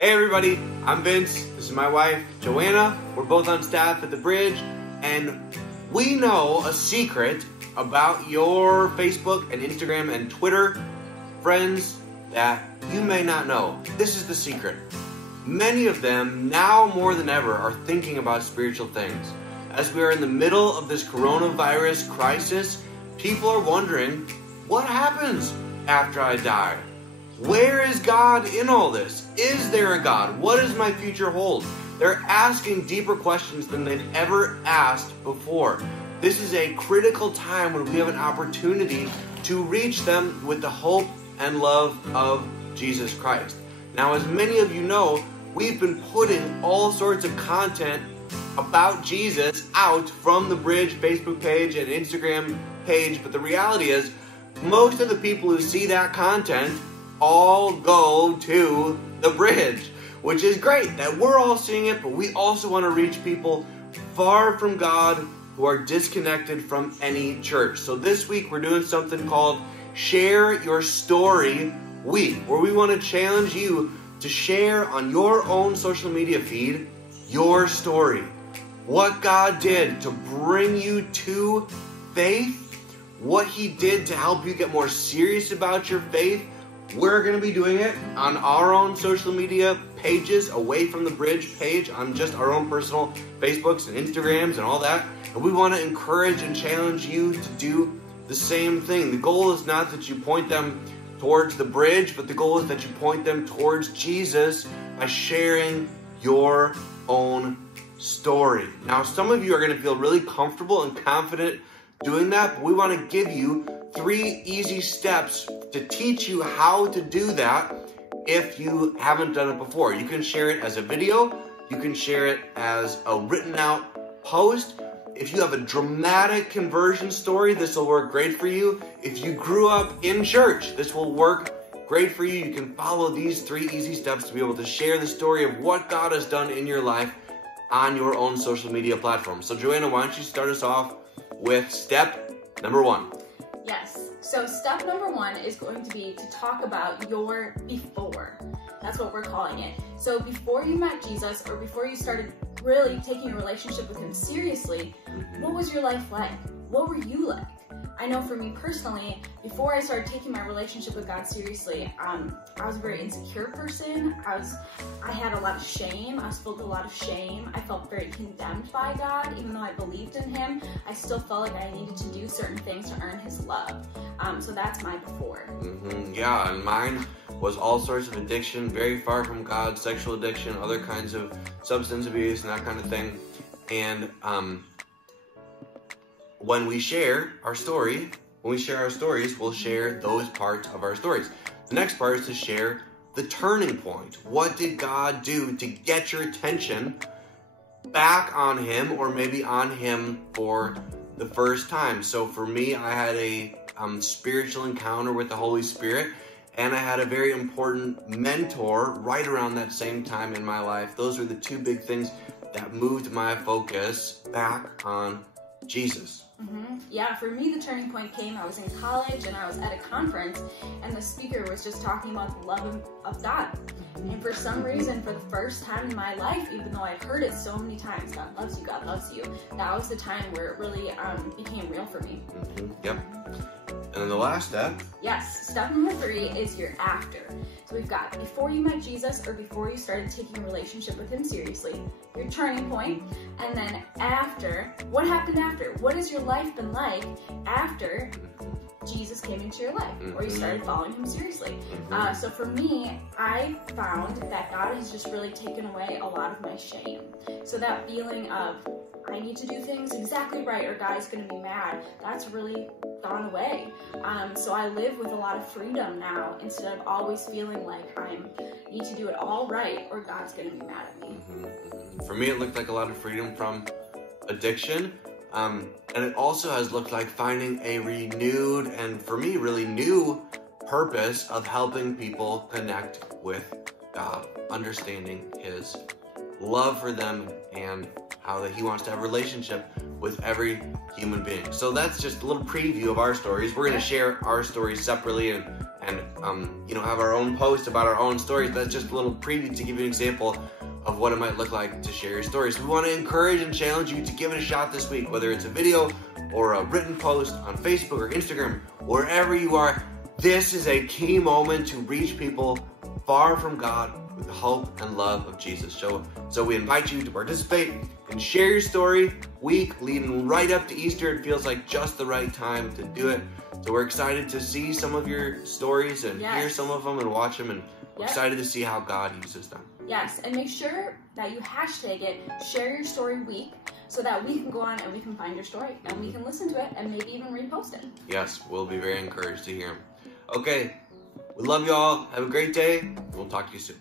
Hey everybody, I'm Vince. This is my wife, Joanna. We're both on staff at the Bridge, and we know a secret about your Facebook and Instagram and Twitter friends that you may not know. This is the secret. Many of them, now more than ever, are thinking about spiritual things. As we are in the middle of this coronavirus crisis, people are wondering, what happens after I die? Where is God in all this? Is there a God? What does my future hold? They're asking deeper questions than they've ever asked before. This is a critical time when we have an opportunity to reach them with the hope and love of Jesus Christ. Now, as many of you know, we've been putting all sorts of content about Jesus out from the Bridge Facebook page and Instagram page, but the reality is, most of the people who see that content all go to the Bridge, which is great that we're all seeing it, but we also want to reach people far from God who are disconnected from any church. So this week we're doing something called Share Your Story Week, where we want to challenge you to share on your own social media feed your story. What God did to bring you to faith, what He did to help you get more serious about your faith. We're going to be doing it on our own social media pages, away from the Bridge page, on just our own personal Facebooks and Instagrams and all that. And we want to encourage and challenge you to do the same thing. The goal is not that you point them towards the Bridge, but the goal is that you point them towards Jesus by sharing your own story. Now, some of you are going to feel really comfortable and confident doing that, but we want to give you 3 easy steps to teach you how to do that if you haven't done it before. You can share it as a video. You can share it as a written out post. If you have a dramatic conversion story, this will work great for you. If you grew up in church, this will work great for you. You can follow these 3 easy steps to be able to share the story of what God has done in your life on your own social media platform. So Joanna, why don't you start us off with step number 1? Yes. So step number 1 is going to be to talk about your before. That's what we're calling it. So before you met Jesus, or before you started really taking a relationship with Him seriously, what was your life like? What were you like? I know for me personally, before I started taking my relationship with God seriously, I was a very insecure person. I had a lot of shame. I was filled with a lot of shame. I felt very condemned by God. Even though I believed in Him, I still felt like I needed to do certain things to earn His love. So that's my before. Yeah, and mine was all sorts of addiction, very far from God, sexual addiction, other kinds of substance abuse and that kind of thing. And when we share our stories, we'll share those parts of our stories. The next part is to share the turning point. What did God do to get your attention back on Him, or maybe on Him for the first time? So for me, I had a spiritual encounter with the Holy Spirit, and I had a very important mentor right around that same time in my life. Those were the 2 big things that moved my focus back on Jesus. Yeah, for me the turning point came, I was in college and I was at a conference, and the speaker was just talking about the love of God. And for some reason, for the first time in my life, even though I'd heard it so many times, God loves you, God loves you, that was the time where it really became real for me. Yep. And then the last step? Yes, step number 3 is your after. So we've got before you met Jesus, or before you started taking a relationship with Him seriously, your turning point, and then after. What happened after? What has your life been like after Jesus came into your life, or you started following Him seriously? So for me, I found that God has just really taken away a lot of my shame. So that feeling of, I need to do things exactly right or God is going to be mad, that's really gone away. So I live with a lot of freedom now, instead of always feeling like I need to do it all right or God's going to be mad at me. For me, it looked like a lot of freedom from addiction. And it also has looked like finding a renewed, and for me, really new purpose of helping people connect with God, understanding His love for them and how that He wants to have a relationship with every human being. So that's just a little preview of our stories. We're going to share our stories separately and and have our own post about our own stories. That's just a little preview to give you an example of what it might look like to share your story. So we want to encourage and challenge you to give it a shot this week, whether it's a video or a written post on Facebook or Instagram, wherever you are. This is a key moment to reach people far from God with the hope and love of Jesus. So we invite you to participate and share your story week leading right up to Easter. It feels like just the right time to do it. So we're excited to see some of your stories and hear some of them and watch them, and we're excited to see how God uses them. Yes, and make sure that you hashtag it, share your story week, so that we can go on and we can find your story and we can listen to it and maybe even repost it. Yes, we'll be very encouraged to hear them. Okay, we love you all. Have a great day. We'll talk to you soon.